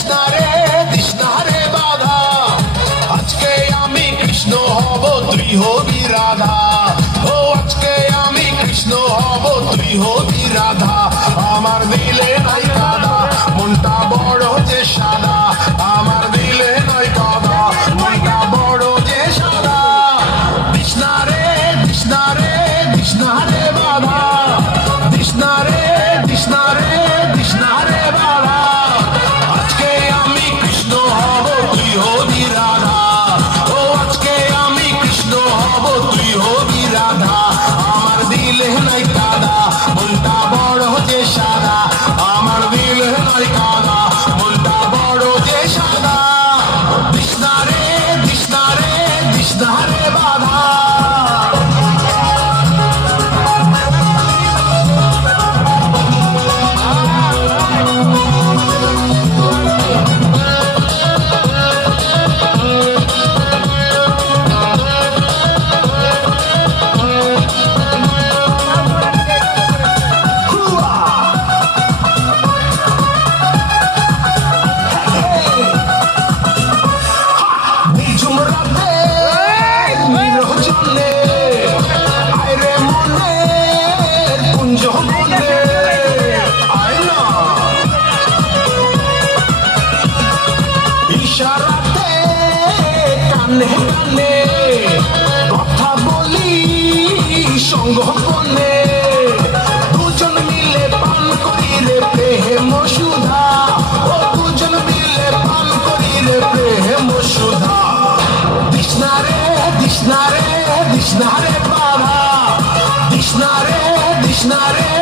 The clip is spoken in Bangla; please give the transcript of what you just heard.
তৃষ্ণা রে বাধা, আজকে আমি কৃষ্ণ হব তুই হবি রাধা। ও আজকে আমি কৃষ্ণ হব তুই হবি রাধা। আমার দিলে নাই কাদা, মনটা বড় যে সাদা। আমার দিলে নাই কাদা, মনটা বড় যে সাদা। তৃষ্ণা রে বাধা, তৃষ্ণা রে বাধা, আজকে আমি কৃষ্ণ হব তুই হবি রাধা। ও আজকে আমি কৃষ্ণ হব তুই হবি রাধা। আমার দিলে নাই কাদা, মনটা বড় যে সাদা। আমার দিলে নাই কাদা, মনটা বড় যে সাদা। তৃষ্ণা রে বাধা। ইশারাতে কানে কানে কথা বলি সঙ্গোপনে, দুজন মিলে পান করি রে প্রেম সুধা। ও দুজন মিলে পান করি রে প্রেম সুধা। তৃষ্ণা রে বাধা, তৃষ্ণা রে